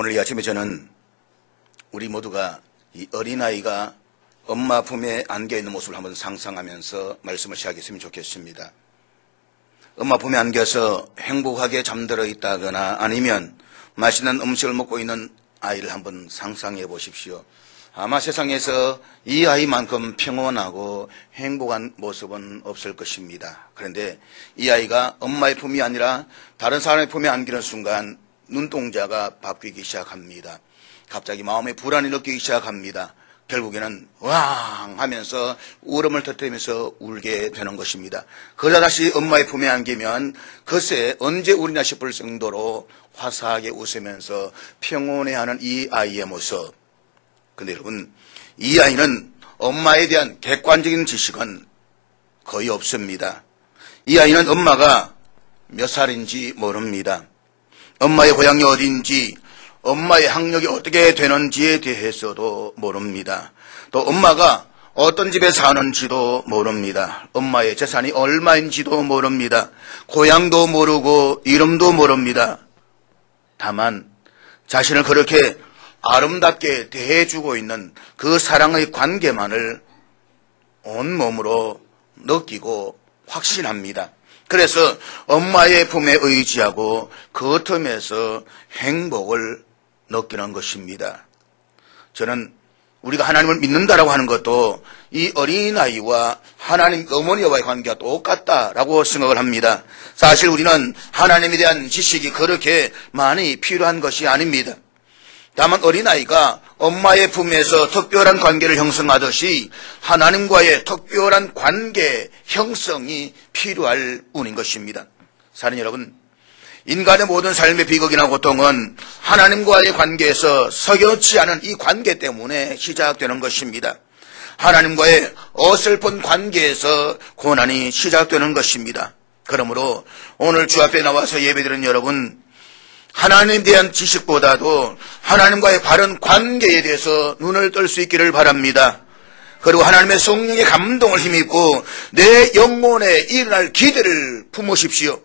오늘 이 아침에 저는 우리 모두가 이 어린아이가 엄마 품에 안겨있는 모습을 한번 상상하면서 말씀을 시작했으면 좋겠습니다. 엄마 품에 안겨서 행복하게 잠들어 있다거나 아니면 맛있는 음식을 먹고 있는 아이를 한번 상상해 보십시오. 아마 세상에서 이 아이만큼 평온하고 행복한 모습은 없을 것입니다. 그런데 이 아이가 엄마의 품이 아니라 다른 사람의 품에 안기는 순간 눈동자가 바뀌기 시작합니다. 갑자기 마음에 불안이 느끼기 시작합니다. 결국에는 왕 하면서 울음을 터뜨리면서 울게 되는 것입니다. 그러다 다시 엄마의 품에 안기면 글쎄 언제 울이나 싶을 정도로 화사하게 웃으면서 평온해하는 이 아이의 모습. 근데 여러분, 이 아이는 엄마에 대한 객관적인 지식은 거의 없습니다. 이 아이는 엄마가 몇 살인지 모릅니다. 엄마의 고향이 어딘지, 엄마의 학력이 어떻게 되는지에 대해서도 모릅니다. 또 엄마가 어떤 집에 사는지도 모릅니다. 엄마의 재산이 얼마인지도 모릅니다. 고향도 모르고 이름도 모릅니다. 다만 자신을 그렇게 아름답게 대해주고 있는 그 사랑의 관계만을 온몸으로 느끼고 확신합니다. 그래서 엄마의 품에 의지하고 그 틈에서 행복을 느끼는 것입니다. 저는 우리가 하나님을 믿는다라고 하는 것도 이 어린아이와 하나님 어머니와의 관계가 똑같다라고 생각을 합니다. 사실 우리는 하나님에 대한 지식이 그렇게 많이 필요한 것이 아닙니다. 다만 어린아이가 엄마의 품에서 특별한 관계를 형성하듯이 하나님과의 특별한 관계 형성이 필요할 뿐인 것입니다. 사랑하는 여러분, 인간의 모든 삶의 비극이나 고통은 하나님과의 관계에서 석연치 않은 이 관계 때문에 시작되는 것입니다. 하나님과의 어설픈 관계에서 고난이 시작되는 것입니다. 그러므로 오늘 주 앞에 나와서 예배드리는 여러분, 하나님에 대한 지식보다도 하나님과의 바른 관계에 대해서 눈을 뜰 수 있기를 바랍니다. 그리고 하나님의 성령의 감동을 힘입고 내 영혼에 일어날 기대를 품으십시오.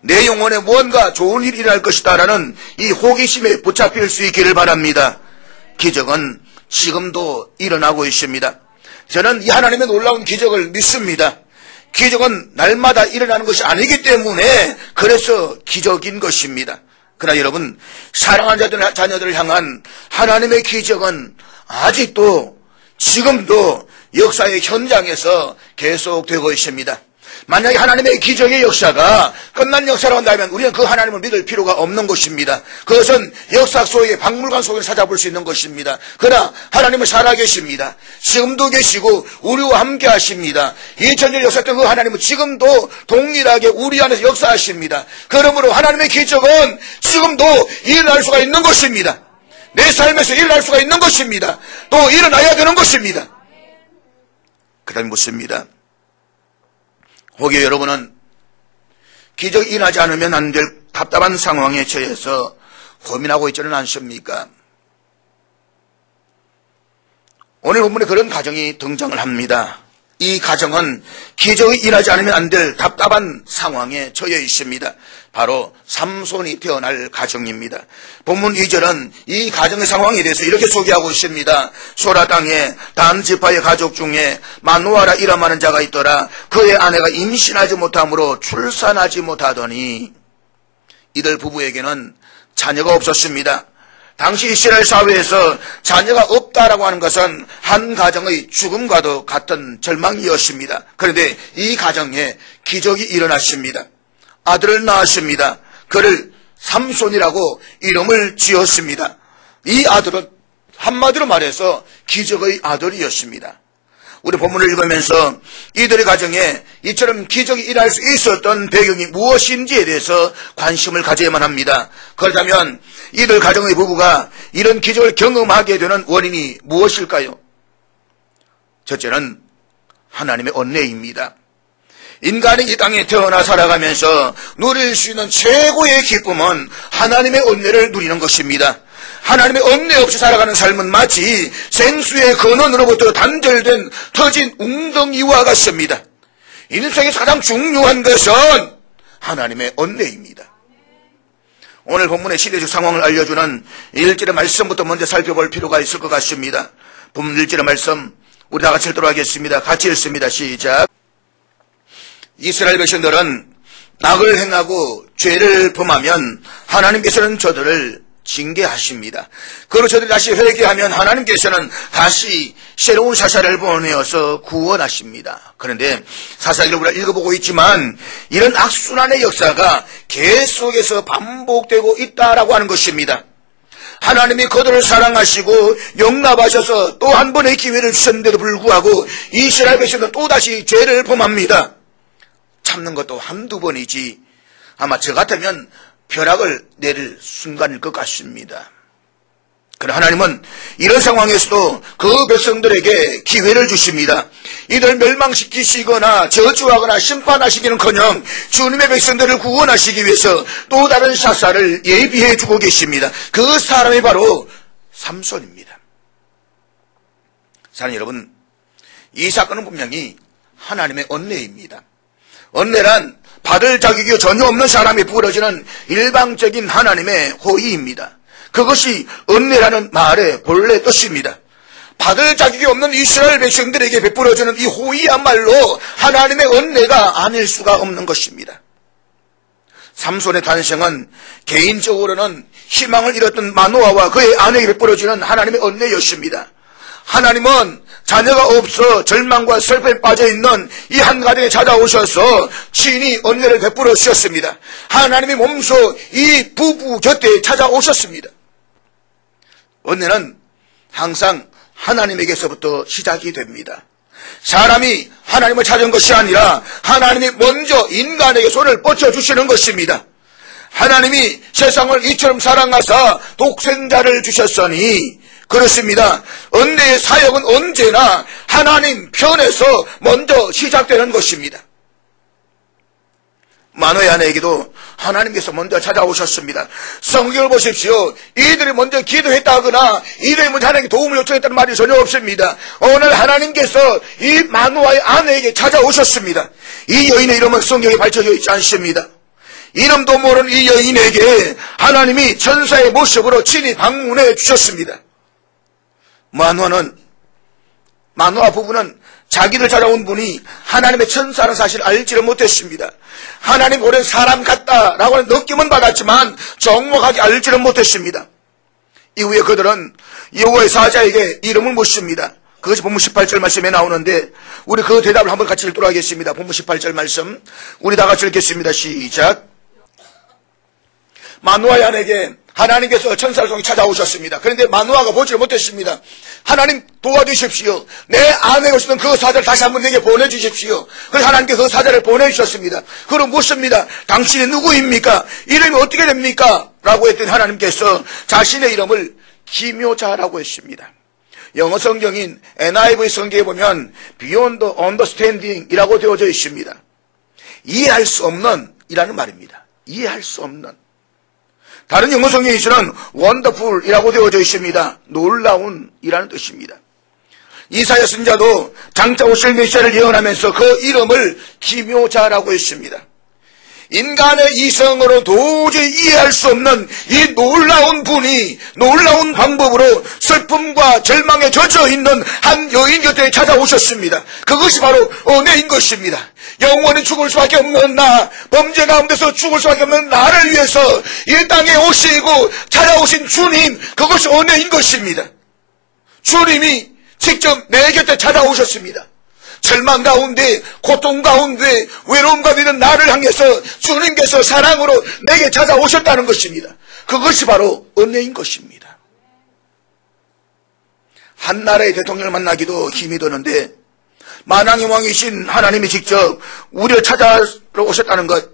내 영혼에 무언가 좋은 일이 일어날 것이다라는 이 호기심에 붙잡힐 수 있기를 바랍니다. 기적은 지금도 일어나고 있습니다. 저는 이 하나님의 놀라운 기적을 믿습니다. 기적은 날마다 일어나는 것이 아니기 때문에 그래서 기적인 것입니다. 그러나 여러분, 사랑하는 자녀들을 향한 하나님의 기적은 아직도 지금도 역사의 현장에서 계속되고 있습니다. 만약에 하나님의 기적의 역사가 끝난 역사라고 한다면 우리는 그 하나님을 믿을 필요가 없는 것입니다. 그것은 역사 속에 박물관 속에 찾아볼 수 있는 것입니다. 그러나 하나님은 살아계십니다. 지금도 계시고 우리와 함께 하십니다. 2000년 역사했던 그 하나님은 지금도 동일하게 우리 안에서 역사하십니다. 그러므로 하나님의 기적은 지금도 일어날 수가 있는 것입니다. 내 삶에서 일어날 수가 있는 것입니다. 또 일어나야 되는 것입니다. 그 다음에 묻습니다. 혹여 여러분은 기적이 일어나지 않으면 안 될 답답한 상황에 처해서 고민하고 있지는 않습니까? 오늘 본문에 그런 가정이 등장을 합니다. 이 가정은 기적이 일어나지 않으면 안 될 답답한 상황에 처해 있습니다. 바로 삼손이 태어날 가정입니다. 본문 2절은 이 가정의 상황에 대해서 이렇게 소개하고 있습니다. 소라 땅에 단 지파의 가족 중에 마누아라 이름하는 자가 있더라. 그의 아내가 임신하지 못함으로 출산하지 못하더니 이들 부부에게는 자녀가 없었습니다. 당시 이스라엘 사회에서 자녀가 없다라고 하는 것은 한 가정의 죽음과도 같은 절망이었습니다. 그런데 이 가정에 기적이 일어났습니다. 아들을 낳았습니다. 그를 삼손이라고 이름을 지었습니다. 이 아들은 한마디로 말해서 기적의 아들이었습니다. 우리 본문을 읽으면서 이들의 가정에 이처럼 기적이 일어날 수 있었던 배경이 무엇인지에 대해서 관심을 가져야만 합니다. 그렇다면 이들 가정의 부부가 이런 기적을 경험하게 되는 원인이 무엇일까요? 첫째는 하나님의 은혜입니다. 인간이 이 땅에 태어나 살아가면서 누릴 수 있는 최고의 기쁨은 하나님의 은혜를 누리는 것입니다. 하나님의 은혜 없이 살아가는 삶은 마치 생수의 근원으로부터 단절된 터진 웅덩이와 같습니다. 인생에서 가장 중요한 것은 하나님의 은혜입니다. 오늘 본문의 시대적 상황을 알려주는 1절의 말씀부터 먼저 살펴볼 필요가 있을 것 같습니다. 본문 1절의 말씀 우리 다 같이 읽도록 하겠습니다. 같이 읽습니다. 시작. 이스라엘 백성들은 악을 행하고 죄를 범하면 하나님께서는 저들을 징계하십니다. 그리고 저들이 다시 회개하면 하나님께서는 다시 새로운 사사를 보내어서 구원하십니다. 그런데 사사기를 우리가 읽어보고 있지만 이런 악순환의 역사가 계속해서 반복되고 있다라고 하는 것입니다. 하나님이 그들을 사랑하시고 용납하셔서 또 한 번의 기회를 주셨는데도 불구하고 이스라엘 백성들은 또다시 죄를 범합니다. 참는 것도 한두 번이지 아마 저 같으면 벼락을 내릴 순간일 것 같습니다. 그러나 하나님은 이런 상황에서도 그 백성들에게 기회를 주십니다. 이들 멸망시키시거나 저주하거나 심판하시기는커녕 주님의 백성들을 구원하시기 위해서 또 다른 사사를 예비해 주고 계십니다. 그 사람이 바로 삼손입니다. 사랑하는 여러분, 이 사건은 분명히 하나님의 은혜입니다. 은혜란 받을 자격이 전혀 없는 사람이 부러지는 일방적인 하나님의 호의입니다. 그것이 은혜라는 말의 본래 뜻입니다. 받을 자격이 없는 이스라엘 백성들에게 베풀어주는 이 호의야말로 하나님의 은혜가 아닐 수가 없는 것입니다. 삼손의 탄생은 개인적으로는 희망을 잃었던 마노아와 그의 아내에게 베풀어주는 하나님의 은혜였습니다. 하나님은 자녀가 없어 절망과 슬픔에 빠져있는 이 한 가정에 찾아오셔서 친히 은혜를 베풀어 주셨습니다. 하나님이 몸소 이 부부 곁에 찾아오셨습니다. 은혜는 항상 하나님에게서부터 시작이 됩니다. 사람이 하나님을 찾은 것이 아니라 하나님이 먼저 인간에게 손을 뻗쳐주시는 것입니다. 하나님이 세상을 이처럼 사랑하사 독생자를 주셨으니 그렇습니다. 은혜의 사역은 언제나 하나님 편에서 먼저 시작되는 것입니다. 마노의 아내에게도 하나님께서 먼저 찾아오셨습니다. 성경을 보십시오. 이들이 먼저 기도했다거나 이들이 먼저 하나님께 도움을 요청했다는 말이 전혀 없습니다. 오늘 하나님께서 이 마노아의 아내에게 찾아오셨습니다. 이 여인의 이름은 성경에 밝혀져 있지 않습니다. 이름도 모르는 이 여인에게 하나님이 천사의 모습으로 친히 방문해 주셨습니다. 마노아 부부는 자기를 찾아온 분이 하나님의 천사라는 사실을 알지를 못했습니다. 하나님 오랜 사람 같다라고 하는 느낌은 받았지만 정확하게 알지를 못했습니다. 이후에 그들은 여호와의 사자에게 이름을 묻습니다. 그것이 본문 18절 말씀에 나오는데 우리 그 대답을 한번 같이 읽도록 하겠습니다. 본문 18절 말씀 우리 다 같이 읽겠습니다. 시작. 마노아의 아내에게 하나님께서 천사를 통해 찾아오셨습니다. 그런데 마노아가 보지를 못했습니다. 하나님 도와주십시오. 내 아내가 오시던 그 사자를 다시 한번 내게 보내주십시오. 그래서 하나님께 그 사자를 보내주셨습니다. 그럼 묻습니다. 당신이 누구입니까? 이름이 어떻게 됩니까? 라고 했더니 하나님께서 자신의 이름을 기묘자라고 했습니다. 영어 성경인 NIV 성경에 보면 Beyond Understanding 이라고 되어져 있습니다. 이해할 수 없는 이라는 말입니다. 이해할 수 없는. 다른 영어 성경에서는 wonderful 이라고 되어져 있습니다. 놀라운 이라는 뜻입니다. 이사야 선지자도 장차 오실 메시아를 예언하면서 그 이름을 기묘자라고 했습니다. 인간의 이성으로 도저히 이해할 수 없는 이 놀라운 분이 놀라운 방법으로 슬픔과 절망에 젖어 있는 한 여인 곁에 찾아오셨습니다. 그것이 바로 은혜인 것입니다. 영원히 죽을 수밖에 없는 나, 범죄 가운데서 죽을 수밖에 없는 나를 위해서 이 땅에 오시고 찾아오신 주님, 그것이 은혜인 것입니다. 주님이 직접 내 곁에 찾아오셨습니다. 절망 가운데, 고통 가운데, 외로움 가운데 있는 나를 향해서 주님께서 사랑으로 내게 찾아오셨다는 것입니다. 그것이 바로 은혜인 것입니다. 한 나라의 대통령을 만나기도 힘이 드는데 만왕의 왕이신 하나님이 직접 우리를 찾아러 오셨다는 것,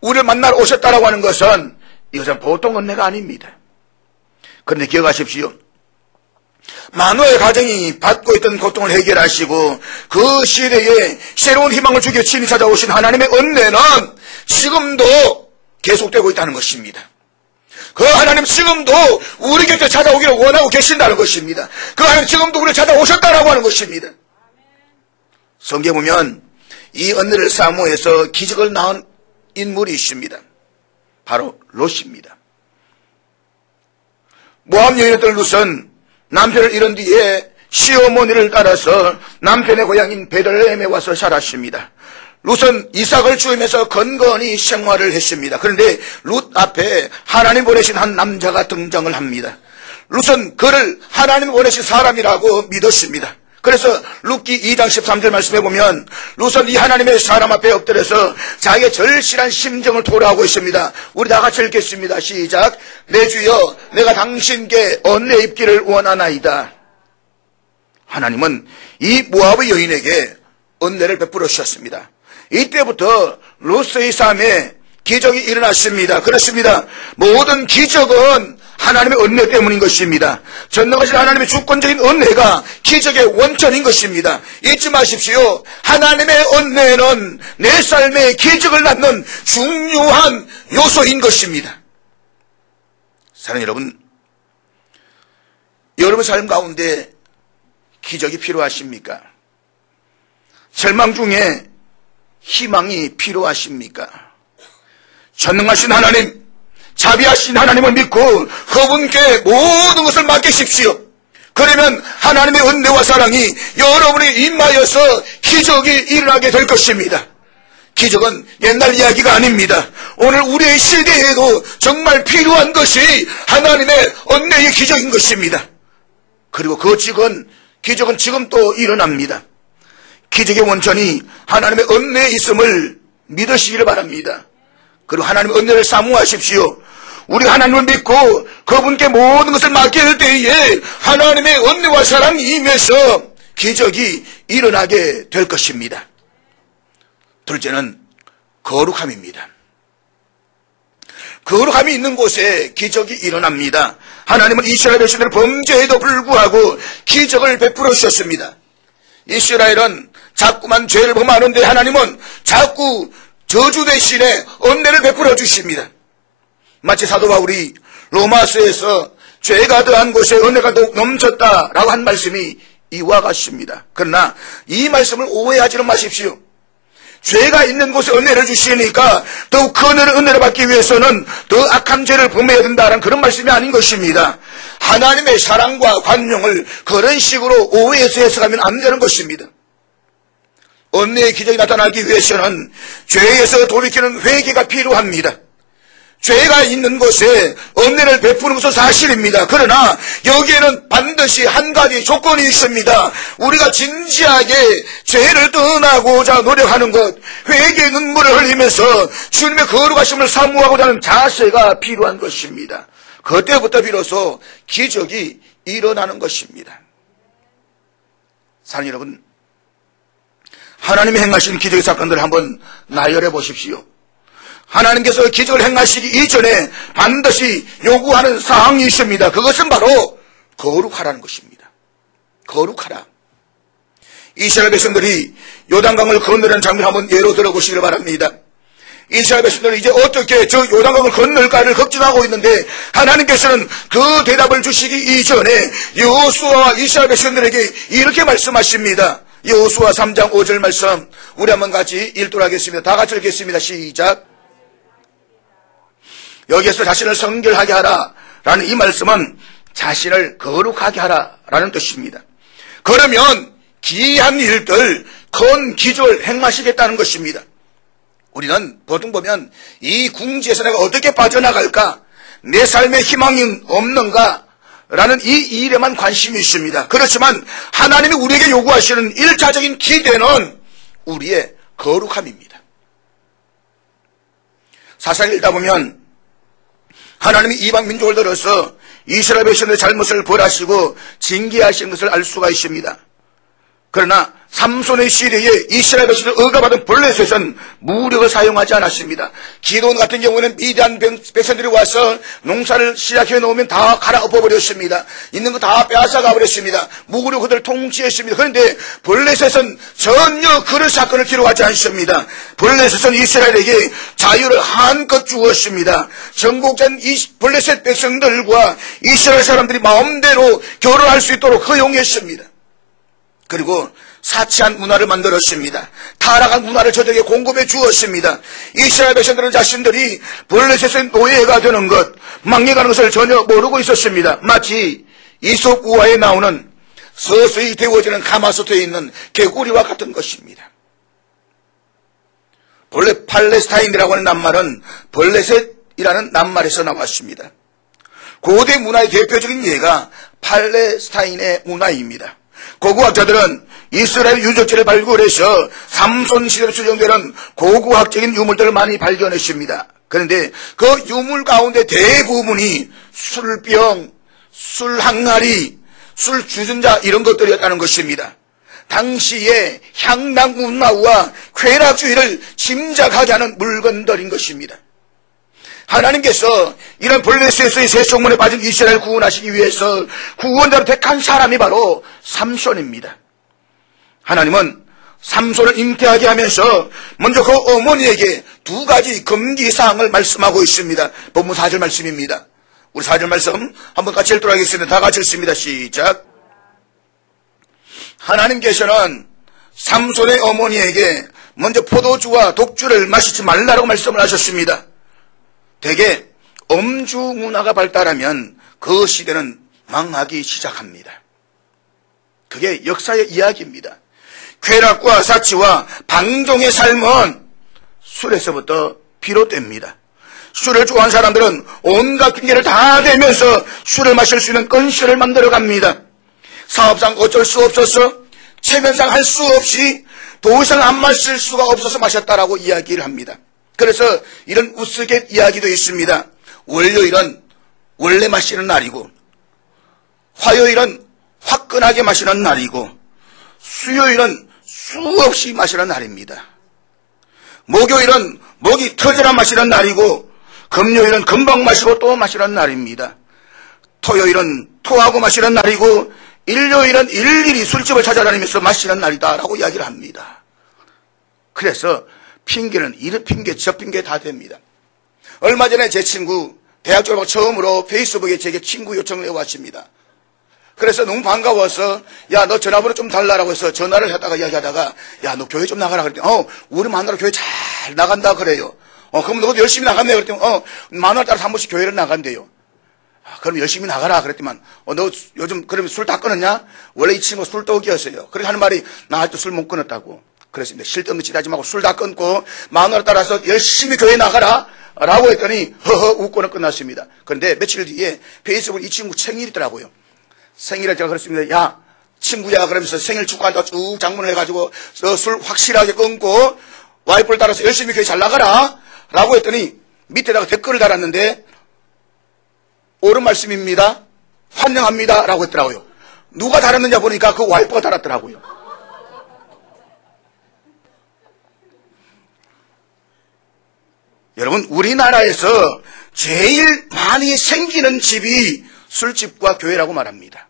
우리를 만나러 오셨다라고 하는 것은 이것은 보통 은혜가 아닙니다. 그런데 기억하십시오. 마노아의 가정이 받고 있던 고통을 해결하시고 그 시대에 새로운 희망을 주기 위해 친히 찾아오신 하나님의 은혜는 지금도 계속되고 있다는 것입니다. 그 하나님 지금도 우리 곁에 찾아오기를 원하고 계신다는 것입니다. 그 하나님 지금도 우리를 찾아오셨다라고 하는 것입니다. 성경에 보면 이 은혜를 사모해서 기적을 낳은 인물이 있습니다. 바로 롯입니다. 모압 여인이었던 룻은 남편을 잃은 뒤에 시어머니를 따라서 남편의 고향인 베들레헴에 와서 살았습니다. 룻은 이삭을 죽이면서 건건히 생활을 했습니다. 그런데 룻 앞에 하나님 보내신 한 남자가 등장을 합니다. 룻은 그를 하나님 보내신 사람이라고 믿었습니다. 그래서 룻기 2장 13절 말씀해 보면 룻은 이 하나님의 사람 앞에 엎드려서 자기의 절실한 심정을 토로하고 있습니다. 우리 다 같이 읽겠습니다. 시작. 내 주여, 내가 당신께 은혜 입기를 원하나이다. 하나님은 이 모압의 여인에게 은혜를 베풀어 주셨습니다. 이때부터 룻의 삶에 기적이 일어났습니다. 그렇습니다. 모든 기적은 하나님의 은혜 때문인 것입니다. 전능하신 하나님의 주권적인 은혜가 기적의 원천인 것입니다. 잊지 마십시오. 하나님의 은혜는 내 삶에 기적을 낳는 중요한 요소인 것입니다. 사랑하는 여러분, 여러분 삶 가운데 기적이 필요하십니까? 절망 중에 희망이 필요하십니까? 전능하신 하나님, 자비하신 하나님을 믿고 그분께 모든 것을 맡기십시오. 그러면 하나님의 은혜와 사랑이 여러분에 임하여서 기적이 일어나게 될 것입니다. 기적은 옛날 이야기가 아닙니다. 오늘 우리의 시대에도 정말 필요한 것이 하나님의 은혜의 기적인 것입니다. 그리고 그 기적은 지금 또 일어납니다. 기적의 원천이 하나님의 은혜에 있음을 믿으시기를 바랍니다. 그리고 하나님의 은혜를 사모하십시오. 우리 하나님을 믿고 그분께 모든 것을 맡길 때에 하나님의 은혜와 사랑이 임해서 기적이 일어나게 될 것입니다. 둘째는 거룩함입니다. 거룩함이 있는 곳에 기적이 일어납니다. 하나님은 이스라엘 백성들의 범죄에도 불구하고 기적을 베풀어 주셨습니다. 이스라엘은 자꾸만 죄를 범하는데 하나님은 자꾸 저주 대신에 은혜를 베풀어 주십니다. 마치 사도 바울이 로마서에서 죄가 더한 곳에 은혜가 더욱 넘쳤다라고 한 말씀이 이와 같습니다. 그러나 이 말씀을 오해하지는 마십시오. 죄가 있는 곳에 은혜를 주시니까 더욱 큰 은혜를 받기 위해서는 더 악한 죄를 범해야 된다는 그런 말씀이 아닌 것입니다. 하나님의 사랑과 관용을 그런 식으로 오해해서 해석하면 안 되는 것입니다. 은혜의 기적이 나타나기 위해서는 죄에서 돌이키는 회개가 필요합니다. 죄가 있는 곳에 은혜를 베푸는 것은 사실입니다. 그러나 여기에는 반드시 한 가지 조건이 있습니다. 우리가 진지하게 죄를 떠나고자 노력하는 것, 회개의 눈물을 흘리면서 주님의 거룩하심을 사모하고자 하는 자세가 필요한 것입니다. 그때부터 비로소 기적이 일어나는 것입니다. 사랑하는 여러분, 하나님이 행하신 기적의 사건들을 한번 나열해 보십시오. 하나님께서 기적을 행하시기 이전에 반드시 요구하는 사항이 있습니다. 그것은 바로 거룩하라는 것입니다. 거룩하라. 이스라엘 백성들이 요단강을 건너는 장면을 한번 예로 들어보시길 바랍니다. 이스라엘 백성들은 이제 어떻게 저 요단강을 건널까를 걱정하고 있는데 하나님께서는 그 대답을 주시기 이전에 여호수아와 이스라엘 백성들에게 이렇게 말씀하십니다. 여호수아 3장 5절 말씀 우리 한번 같이 읽도록 하겠습니다. 다 같이 읽겠습니다. 시작. 여기에서 자신을 성결하게 하라 라는 이 말씀은 자신을 거룩하게 하라 라는 뜻입니다. 그러면 기이한 일들, 큰 기적을 행하시겠다는 것입니다. 우리는 보통 보면 이 궁지에서 내가 어떻게 빠져나갈까, 내 삶에 희망이 없는가 라는 이 일에만 관심이 있습니다. 그렇지만 하나님이 우리에게 요구하시는 1차적인 기대는 우리의 거룩함입니다. 사사기 읽다 보면 하나님이 이방 민족을 들어서 이스라엘 백성들의 잘못을 벌하시고 징계하신 것을 알 수가 있습니다. 그러나 삼손의 시대에 이스라엘 백성을 억압하던 블레셋은 무력을 사용하지 않았습니다. 기드온 같은 경우는 미디안 백성들이 와서 농사를 시작해 놓으면 다 갈아엎어버렸습니다. 있는 거 다 빼앗아가 버렸습니다. 무구로 그들을 통치했습니다. 그런데 블레셋은 전혀 그런 사건을 기록하지 않습니다. 블레셋은 이스라엘에게 자유를 한껏 주었습니다. 정복된 블레셋 백성들과 이스라엘 사람들이 마음대로 결혼할 수 있도록 허용했습니다. 그리고 사치한 문화를 만들었습니다. 타락한 문화를 저들에게 공급해 주었습니다. 이스라엘 백성들은 자신들이 블레셋의 노예가 되는 것, 망해가는 것을 전혀 모르고 있었습니다. 마치 이솝 우화에 나오는 서서히 데워지는 가마솥에 있는 개구리와 같은 것입니다. 본래 팔레스타인이라고 하는 낱말은 블레셋이라는 낱말에서 나왔습니다. 고대 문화의 대표적인 예가 팔레스타인의 문화입니다. 고고학자들은 이스라엘 유적지를 발굴해서 삼손 시대로 추정되는 고고학적인 유물들을 많이 발견했습니다. 그런데 그 유물 가운데 대부분이 술병, 술 항아리, 술 주전자 이런 것들이었다는 것입니다. 당시의 향락 문화와 쾌락주의를 짐작하게 하는 물건들인 것입니다. 하나님께서 이런 블레셋의 세속문에 빠진 이스라엘을 구원하시기 위해서 구원자로 택한 사람이 바로 삼손입니다. 하나님은 삼손을 잉태하게 하면서 먼저 그 어머니에게 두 가지 금기사항을 말씀하고 있습니다. 본문 4절 말씀입니다. 우리 4절 말씀 한번 같이 읽도록 하겠습니다. 다 같이 읽습니다. 시작. 하나님께서는 삼손의 어머니에게 먼저 포도주와 독주를 마시지 말라고 말씀을 하셨습니다. 대개 음주 문화가 발달하면 그 시대는 망하기 시작합니다. 그게 역사의 이야기입니다. 쾌락과 사치와 방종의 삶은 술에서부터 비롯됩니다. 술을 좋아하는 사람들은 온갖 핑계를 다 대면서 술을 마실 수 있는 건실을 만들어갑니다. 사업상 어쩔 수 없어서, 체면상 할 수 없이 더 이상 안 마실 수가 없어서 마셨다라고 이야기를 합니다. 그래서 이런 우스갯 이야기도 있습니다. 월요일은 원래 마시는 날이고, 화요일은 화끈하게 마시는 날이고, 수요일은 수없이 마시는 날입니다. 목요일은 목이 터져라 마시는 날이고, 금요일은 금방 마시고 또 마시는 날입니다. 토요일은 토하고 마시는 날이고, 일요일은 일일이 술집을 찾아다니면서 마시는 날이다라고 이야기를 합니다. 그래서 핑계는 이런 핑계 저 핑계 다 됩니다. 얼마 전에 제 친구 대학 졸업하고 처음으로 페이스북에 제게 친구 요청을 해왔습니다. 그래서 너무 반가워서 야 너 전화번호 좀 달라라고 해서 전화를 했다가 이야기하다가 야 너 교회 좀 나가라 그랬더니 우리 마누라 교회 잘 나간다 그래요. 그럼 너도 열심히 나갔네 그랬더니 마누라 따라서 한 번씩 교회를 나간대요. 그럼 열심히 나가라 그랬더만 너 요즘 그러면 술 다 끊었냐? 원래 이 친구 술독이었어요. 그렇게 하는 말이 나 아직도 술 못 끊었다고. 그랬습니다. 쓸데없는 짓 하지 말고 술 다 끊고 마누라 따라서 열심히 교회 나가라 라고 했더니 허허 웃고는 끝났습니다. 그런데 며칠 뒤에 페이스북에 이 친구 생일이더라고요. 생일에 제가 그랬습니다. 야 친구야 그러면서 생일 축하한다 쭉 장문을 해가지고 술 확실하게 끊고 와이프를 따라서 열심히 교회 잘 나가라 라고 했더니 밑에다가 댓글을 달았는데 옳은 말씀입니다. 환영합니다 라고 했더라고요. 누가 달았느냐 보니까 그 와이프가 달았더라고요. 여러분 우리나라에서 제일 많이 생기는 집이 술집과 교회라고 말합니다.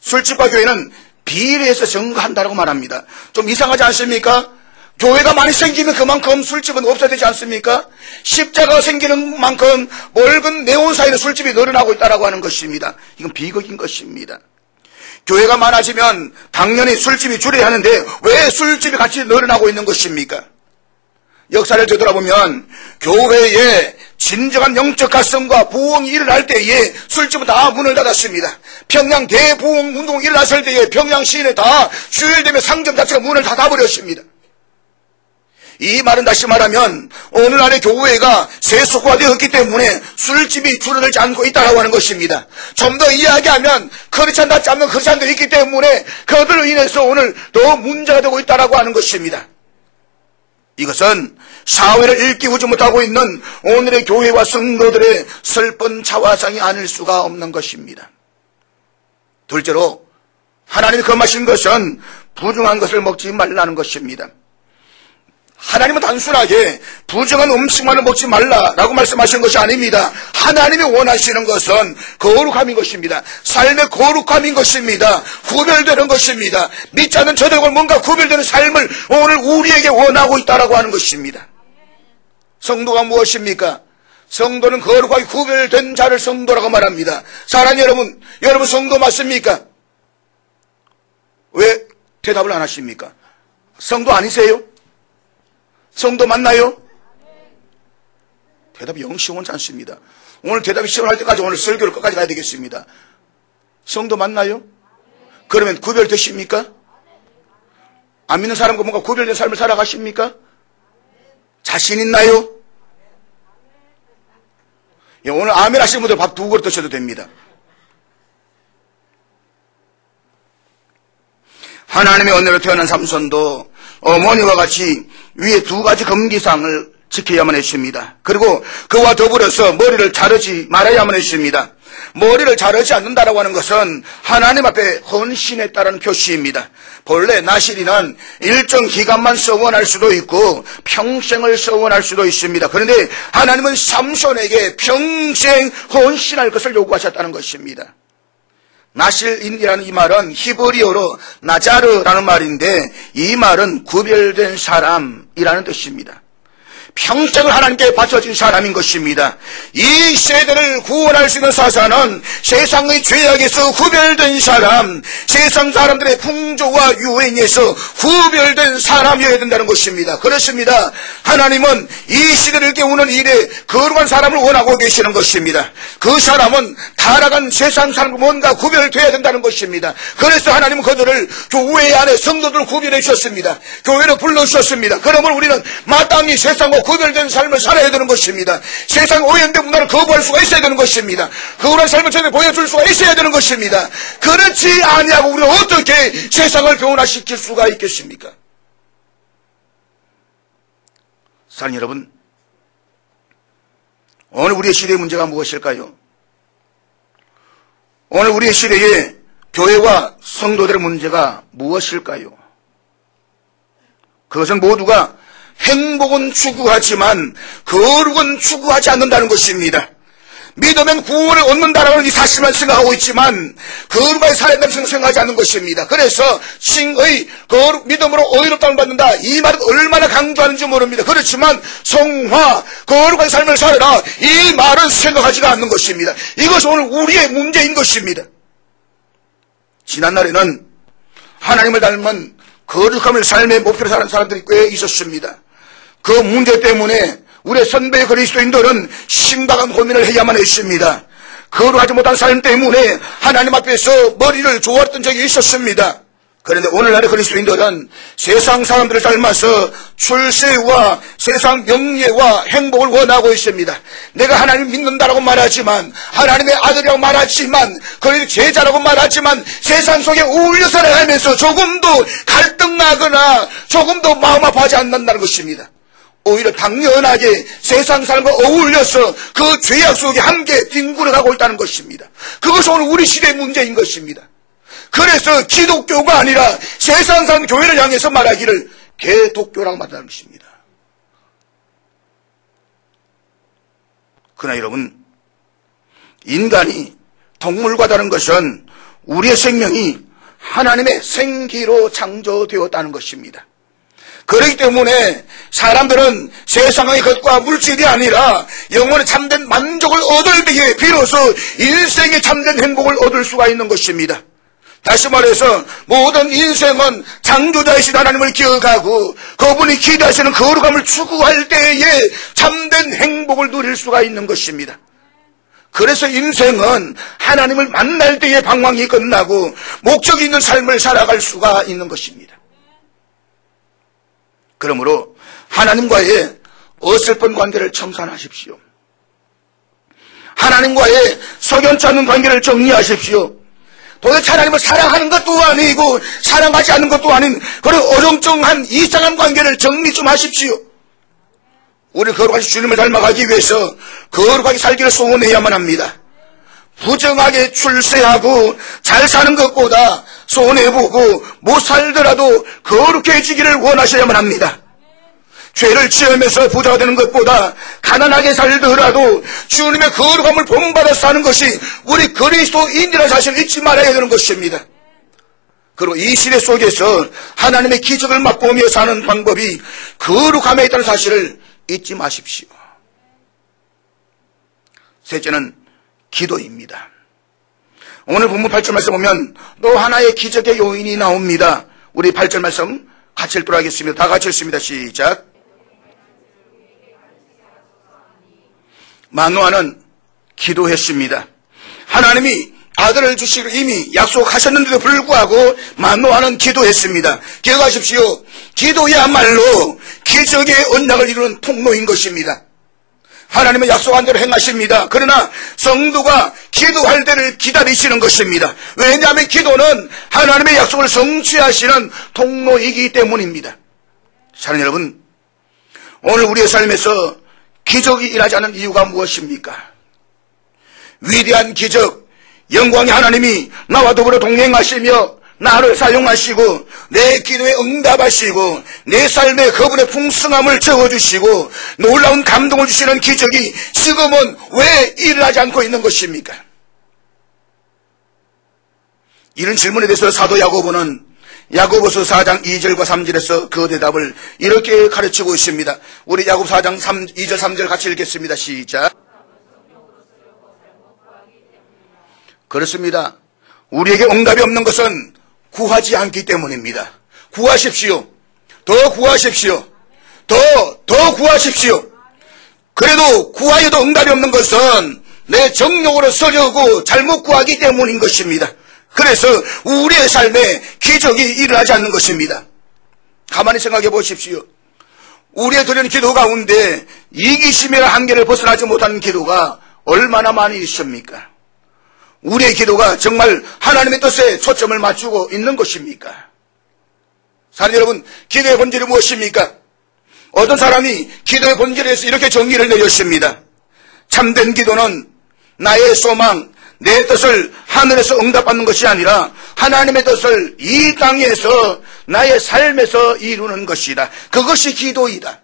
술집과 교회는 비례해서 증가한다고 말합니다. 좀 이상하지 않습니까? 교회가 많이 생기면 그만큼 술집은 없어야 되지 않습니까? 십자가가 생기는 만큼 멀건 네온 사이로 술집이 늘어나고 있다고 하는 것입니다. 이건 비극인 것입니다. 교회가 많아지면 당연히 술집이 줄여야 하는데 왜 술집이 같이 늘어나고 있는 것입니까? 역사를 되돌아보면 교회에 진정한 영적 각성과 부흥이 일어날 때에 술집은 다 문을 닫았습니다. 평양 대부흥 운동이 일어났을 때에 평양 시내 다 주일되면 상점 자체가 문을 닫아버렸습니다. 이 말은 다시 말하면 오늘날의 교회가 세속화되었기 때문에 술집이 줄어들지 않고 있다고 하는 것입니다. 좀 더 이야기하면 크리스찬답지 않는 크리스찬들이 있기 때문에 그들로 인해서 오늘 더 문제가 되고 있다고 하는 것입니다. 이것은 사회를 일깨우지 못하고 있는 오늘의 교회와 성도들의 슬픈 자화상이 아닐 수가 없는 것입니다. 둘째로 하나님이 금하신 것은 부정한 것을 먹지 말라는 것입니다. 하나님은 단순하게 부정한 음식만을 먹지 말라라고 말씀하신 것이 아닙니다. 하나님이 원하시는 것은 거룩함인 것입니다. 삶의 거룩함인 것입니다. 구별되는 것입니다. 믿지 않는 저들과 뭔가 구별되는 삶을 오늘 우리에게 원하고 있다라고 하는 것입니다. 성도가 무엇입니까? 성도는 거룩하게 구별된 자를 성도라고 말합니다. 사랑하는 여러분, 여러분 성도 맞습니까? 왜 대답을 안 하십니까? 성도 아니세요? 성도 맞나요? 대답이 영 시원치 않습니다. 오늘 대답이 시원할 때까지 오늘 설교를 끝까지 가야 되겠습니다. 성도 맞나요? 그러면 구별되십니까? 안 믿는 사람과 뭔가 구별된 삶을 살아가십니까? 자신 있나요? 예, 오늘 아멘 하시는 분들 밥 2그릇 드셔도 됩니다. 하나님의 은혜로 태어난 삼손도 어머니와 같이 위에 2가지 금기사항을 지켜야만 했습니다. 그리고 그와 더불어서 머리를 자르지 말아야만 했습니다. 머리를 자르지 않는다라고 하는 것은 하나님 앞에 헌신했다는 표시입니다. 본래 나실이는 일정 기간만 서원할 수도 있고 평생을 서원할 수도 있습니다. 그런데 하나님은 삼손에게 평생 헌신할 것을 요구하셨다는 것입니다. 나실인이라는 이 말은 히브리어로 나자르라는 말인데 이 말은 구별된 사람이라는 뜻입니다. 평생을 하나님께 바쳐진 사람인 것입니다. 이 세대를 구원할 수 있는 사사는 세상의 죄악에서 구별된 사람, 세상 사람들의 풍조와 유행에서 구별된 사람이어야 된다는 것입니다. 그렇습니다. 하나님은 이 시대를 깨우는 일에 거룩한 사람을 원하고 계시는 것입니다. 그 사람은 타락한 세상 사람과 뭔가 구별되어야 된다는 것입니다. 그래서 하나님은 그들을 교회 안에 성도들을 구별해 주셨습니다. 교회를 불러주셨습니다. 그러므로 우리는 마땅히 세상과 구별된 삶을 살아야 되는 것입니다. 세상 오염된 문화를 거부할 수가 있어야 되는 것입니다. 그런 삶을 전에 보여줄 수가 있어야 되는 것입니다. 그렇지 아니하고 우리가 어떻게 세상을 변화시킬 수가 있겠습니까? 사랑하는 여러분, 오늘 우리의 시대의 문제가 무엇일까요? 오늘 우리의 시대의 교회와 성도들의 문제가 무엇일까요? 그것은 모두가 행복은 추구하지만 거룩은 추구하지 않는다는 것입니다. 믿으면 구원을 얻는다라는 이 사실만 생각하고 있지만 거룩하게 살아야 된다는 생각하지 않는 것입니다. 그래서 칭의 거룩 믿음으로 의롭다함을 받는다, 이 말은 얼마나 강조하는지 모릅니다. 그렇지만 성화 거룩한 삶을 살아라, 이 말은 생각하지가 않는 것입니다. 이것이 오늘 우리의 문제인 것입니다. 지난날에는 하나님을 닮은 거룩함을 삶의 목표로 사는 사람들이 꽤 있었습니다. 그 문제 때문에 우리의 선배 그리스도인들은 심각한 고민을 해야만 했습니다. 거룩하지 못한 삶 때문에 하나님 앞에서 머리를 조아렸던 적이 있었습니다. 그런데 오늘날의 그리스도인들은 세상 사람들을 닮아서 출세와 세상 명예와 행복을 원하고 있습니다. 내가 하나님 믿는다라고 말하지만, 하나님의 아들이라고 말하지만, 그의 제자라고 말하지만 세상 속에 어울려 살아가면서 조금도 갈등나거나 조금도 마음 아파하지 않는다는 것입니다. 오히려 당연하게 세상 사람과 어울려서 그 죄악 속에 함께 뒹굴어가고 있다는 것입니다. 그것이 오늘 우리 시대의 문제인 것입니다. 그래서 기독교가 아니라 세상 사람 교회를 향해서 말하기를 개독교라고 말하는 것입니다. 그러나 여러분, 인간이 동물과 다른 것은 우리의 생명이 하나님의 생기로 창조되었다는 것입니다. 그렇기 때문에 사람들은 세상의 것과 물질이 아니라 영혼의 참된 만족을 얻을 때에 비로소 인생의 참된 행복을 얻을 수가 있는 것입니다. 다시 말해서 모든 인생은 창조자이신 하나님을 기억하고 그분이 기대하시는 거룩함을 추구할 때에 참된 행복을 누릴 수가 있는 것입니다. 그래서 인생은 하나님을 만날 때에 방황이 끝나고 목적이 있는 삶을 살아갈 수가 있는 것입니다. 그러므로 하나님과의 어설픈 관계를 청산하십시오. 하나님과의 석연치 않는 관계를 정리하십시오. 도대체 하나님을 사랑하는 것도 아니고 사랑하지 않는 것도 아닌 그런 어정쩡한 이상한 관계를 정리 좀 하십시오. 우리 거룩하신 주님을 닮아가기 위해서 거룩하게 살기를 소원해야만 합니다. 부정하게 출세하고 잘 사는 것보다 손해보고 못 살더라도 거룩해지기를 원하셔야만 합니다. 죄를 지으면서 부자가 되는 것보다 가난하게 살더라도 주님의 거룩함을 본받아 사는 것이 우리 그리스도인이라는 사실을 잊지 말아야 되는 것입니다. 그리고 이 시대 속에서 하나님의 기적을 맛보며 사는 방법이 거룩함에 있다는 사실을 잊지 마십시오. 셋째는 기도입니다. 오늘 본문 8절 말씀 보면 또 하나의 기적의 요인이 나옵니다. 우리 8절 말씀 같이 읽도록 하겠습니다. 다 같이 읽습니다. 시작. 마노아는 기도했습니다. 하나님이 아들을 주시기로 이미 약속하셨는데도 불구하고 마노아는 기도했습니다. 기억하십시오. 기도야말로 기적의 언약을 이루는 통로인 것입니다. 하나님은 약속한 대로 행하십니다. 그러나 성도가 기도할 때를 기다리시는 것입니다. 왜냐하면 기도는 하나님의 약속을 성취하시는 통로이기 때문입니다. 사랑하는 여러분, 오늘 우리의 삶에서 기적이 일하지 않는 이유가 무엇입니까? 위대한 기적, 영광의 하나님이 나와 더불어 동행하시며 나를 사용하시고 내 기도에 응답하시고 내 삶에 그분의 풍성함을 적어주시고 놀라운 감동을 주시는 기적이 지금은 왜 일어나지 않고 있는 것입니까? 이런 질문에 대해서 사도 야고보는 야고보서 4장 2절과 3절에서 그 대답을 이렇게 가르치고 있습니다. 우리 야고보 4장 2절 3절 같이 읽겠습니다. 시작. 그렇습니다. 우리에게 응답이 없는 것은 구하지 않기 때문입니다. 구하십시오. 더 구하십시오. 더 구하십시오. 그래도 구하여도 응답이 없는 것은 내 정욕으로 서려고 잘못 구하기 때문인 것입니다. 그래서 우리의 삶에 기적이 일어나지 않는 것입니다. 가만히 생각해 보십시오. 우리의 드리는 기도 가운데 이기심이라는 한계를 벗어나지 못하는 기도가 얼마나 많이 있습니까? 우리의 기도가 정말 하나님의 뜻에 초점을 맞추고 있는 것입니까? 사랑하는 여러분, 기도의 본질이 무엇입니까? 어떤 사람이 기도의 본질에 대해서 이렇게 정의를 내렸습니다. 참된 기도는 나의 소망, 내 뜻을 하늘에서 응답받는 것이 아니라 하나님의 뜻을 이 땅에서 나의 삶에서 이루는 것이다. 그것이 기도이다.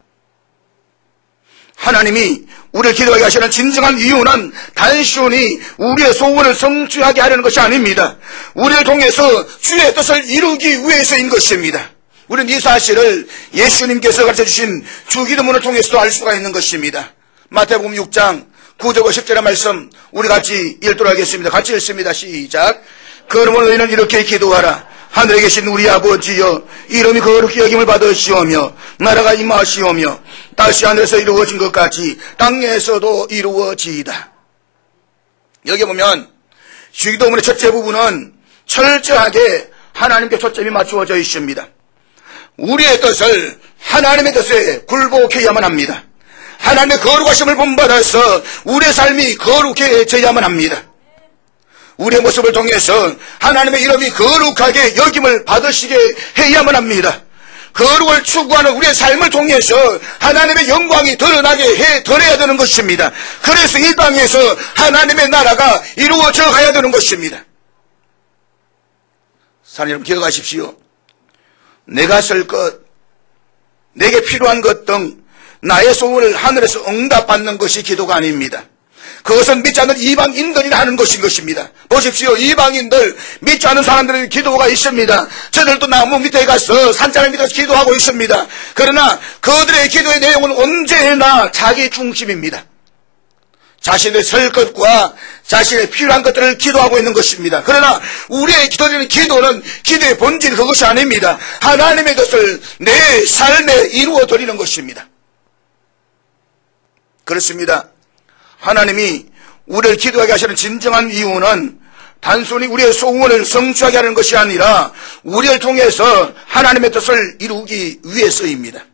하나님이 우리를 기도하게 하시는 진정한 이유는 단순히 우리의 소원을 성취하게 하려는 것이 아닙니다. 우리를 통해서 주의 뜻을 이루기 위해서인 것입니다. 우리는 이 사실을 예수님께서 가르쳐주신 주기도문을 통해서도 알 수가 있는 것입니다. 마태복음 6장 9절과 10절의 말씀 우리 같이 읽도록 하겠습니다. 같이 읽습니다. 시작. 그러므로 너희는 이렇게 기도하라. 하늘에 계신 우리 아버지여, 이름이 거룩히 여김을 받으시오며 나라가 임하시오며 다시 하늘에서 이루어진 것 같이 땅에서도 이루어지이다. 여기 보면 주기도문의 첫째 부분은 철저하게 하나님께 초점이 맞추어져 있습니다. 우리의 뜻을 하나님의 뜻에 굴복해야만 합니다. 하나님의 거룩하심을 본받아서 우리의 삶이 거룩해져야만 합니다. 우리의 모습을 통해서 하나님의 이름이 거룩하게 여김을 받으시게 해야만 합니다. 거룩을 추구하는 우리의 삶을 통해서 하나님의 영광이 드러나게 드려야 되는 것입니다. 그래서 이 땅에서 하나님의 나라가 이루어져 가야 되는 것입니다. 사랑하는 여러분, 기억하십시오. 내가 쓸 것, 내게 필요한 것 등 나의 소원을 하늘에서 응답받는 것이 기도가 아닙니다. 그것은 믿지 않는 이방인들이 하는 것인 것입니다. 보십시오. 이방인들, 믿지 않는 사람들의 기도가 있습니다. 저들도 나무 밑에 가서 산자를 밑에서 기도하고 있습니다. 그러나 그들의 기도의 내용은 언제나 자기 중심입니다. 자신의 설 것과 자신의 필요한 것들을 기도하고 있는 것입니다. 그러나 우리의 기도는 기도의 본질이 그것이 아닙니다. 하나님의 것을 내 삶에 이루어 드리는 것입니다. 그렇습니다. 하나님이 우리를 기도하게 하시는 진정한 이유는 단순히 우리의 소원을 성취하게 하는 것이 아니라 우리를 통해서 하나님의 뜻을 이루기 위해서입니다.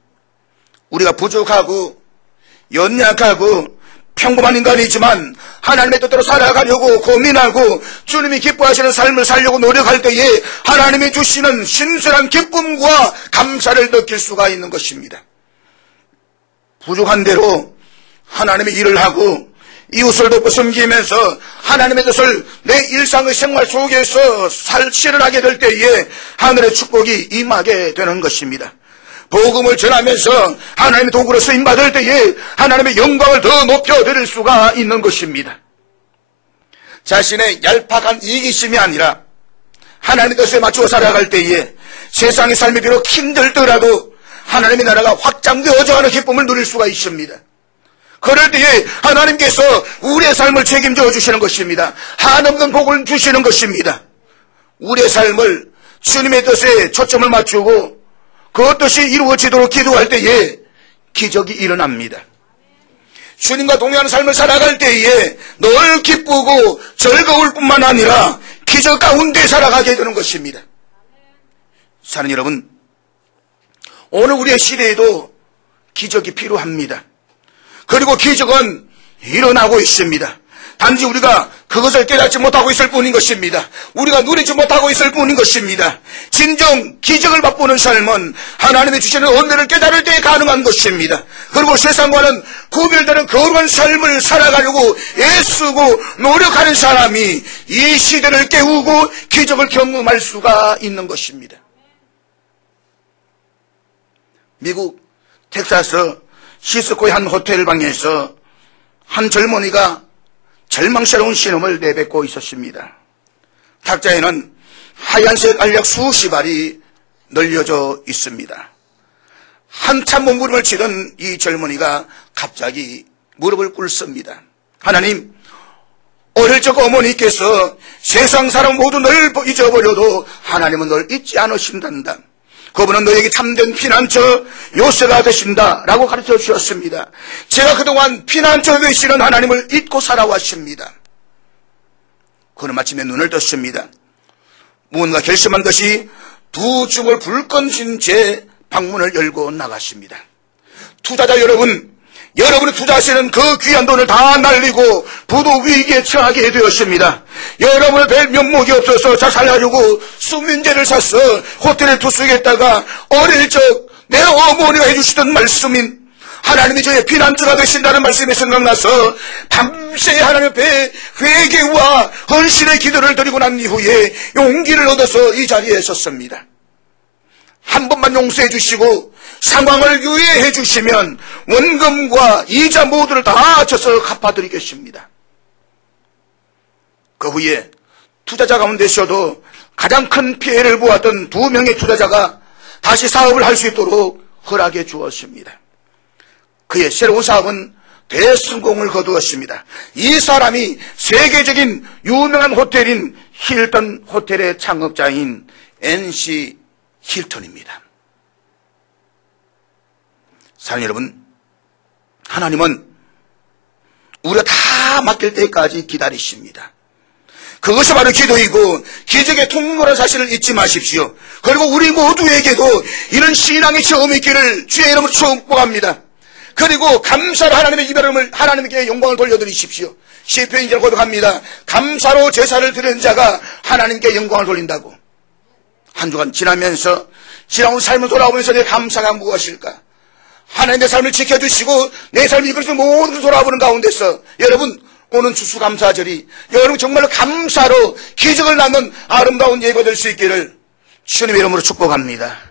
우리가 부족하고 연약하고 평범한 인간이지만 하나님의 뜻대로 살아가려고 고민하고 주님이 기뻐하시는 삶을 살려고 노력할 때에 하나님이 주시는 신선한 기쁨과 감사를 느낄 수가 있는 것입니다. 부족한 대로 하나님의 일을 하고 이웃을 돕고 섬기면서 하나님의 뜻을 내 일상의 생활 속에서 실현하게 될 때에 하늘의 축복이 임하게 되는 것입니다. 복음을 전하면서 하나님의 도구로 쓰임받을 때에 하나님의 영광을 더 높여드릴 수가 있는 것입니다. 자신의 얄팍한 이기심이 아니라 하나님의 뜻에 맞추어 살아갈 때에 세상의 삶이 비록 힘들더라도 하나님의 나라가 확장되어져 가는 기쁨을 누릴 수가 있습니다. 그럴 때에 하나님께서 우리의 삶을 책임져 주시는 것입니다. 한없는 복을 주시는 것입니다. 우리의 삶을 주님의 뜻에 초점을 맞추고 그 뜻이 이루어지도록 기도할 때에 기적이 일어납니다. 주님과 동행하는 삶을 살아갈 때에 늘 기쁘고 즐거울 뿐만 아니라 기적 가운데 살아가게 되는 것입니다. 사랑하는 여러분, 오늘 우리의 시대에도 기적이 필요합니다. 그리고 기적은 일어나고 있습니다. 단지 우리가 그것을 깨닫지 못하고 있을 뿐인 것입니다. 우리가 누리지 못하고 있을 뿐인 것입니다. 진정 기적을 맛보는 삶은 하나님이 주시는 은혜를 깨달을 때 가능한 것입니다. 그리고 세상과는 구별되는 거룩한 삶을 살아가려고 애쓰고 노력하는 사람이 이 시대를 깨우고 기적을 경험할 수가 있는 것입니다. 미국 텍사스 시스코의 한 호텔 방에서 한 젊은이가 절망스러운 신음을 내뱉고 있었습니다. 탁자에는 하얀색 알약 수십 알이 널려져 있습니다. 한참 몸부림을 치던 이 젊은이가 갑자기 무릎을 꿇습니다. 하나님, 어릴 적 어머니께서 세상 사람 모두 널 잊어버려도 하나님은 널 잊지 않으신단다. 그분은 너에게 참된 피난처 요새가 되신다 라고 가르쳐 주셨습니다. 제가 그동안 피난처 되시는 하나님을 잊고 살아왔습니다. 그는 마침내 눈을 떴습니다. 무언가 결심한 듯이 두 줌을 불 꺼진 채 방문을 열고 나갔습니다. 투자자 여러분, 여러분이 투자하시는 그 귀한 돈을 다 날리고 부도 위기에 처하게 되었습니다. 여러분의 뵐 면목이 없어서 자살하려고 수민제를 사서 호텔에 투숙했다가 어릴 적 내 어머니가 해주시던 말씀인 하나님이 저의 피난처가 되신다는 말씀이 생각나서 밤새 하나님 앞에 회개와 헌신의 기도를 드리고 난 이후에 용기를 얻어서 이 자리에 섰습니다. 한 번만 용서해 주시고 상황을 유예해 주시면 원금과 이자 모두를 다 합쳐서 갚아드리겠습니다. 그 후에 투자자 가운데서도 가장 큰 피해를 보았던 두 명의 투자자가 다시 사업을 할 수 있도록 허락해 주었습니다. 그의 새로운 사업은 대성공을 거두었습니다. 이 사람이 세계적인 유명한 호텔인 힐튼 호텔의 창업자인 NC 힐튼입니다. 사랑하는 여러분, 하나님은 우리가 다 맡길 때까지 기다리십니다. 그것이 바로 기도이고 기적의 통로라는 사실을 잊지 마십시오. 그리고 우리 모두에게도 이런 신앙의 체험이 있기를 주의 이름으로 축복합니다. 그리고 감사로 하나님의 이름을 하나님께 영광을 돌려드리십시오. 시편 2절 고백합니다. 감사로 제사를 드리는 자가 하나님께 영광을 돌린다고. 한 주간 지나면서 지나온 삶을 돌아보면서 내 감사가 무엇일까? 하나님 내 삶을 지켜주시고 내 삶을 이끌어서 모든 것을 돌아보는 가운데서 여러분 오는 추수감사절이 여러분 정말로 감사로 기적을 낳는 아름다운 예가 될 수 있기를 주님의 이름으로 축복합니다.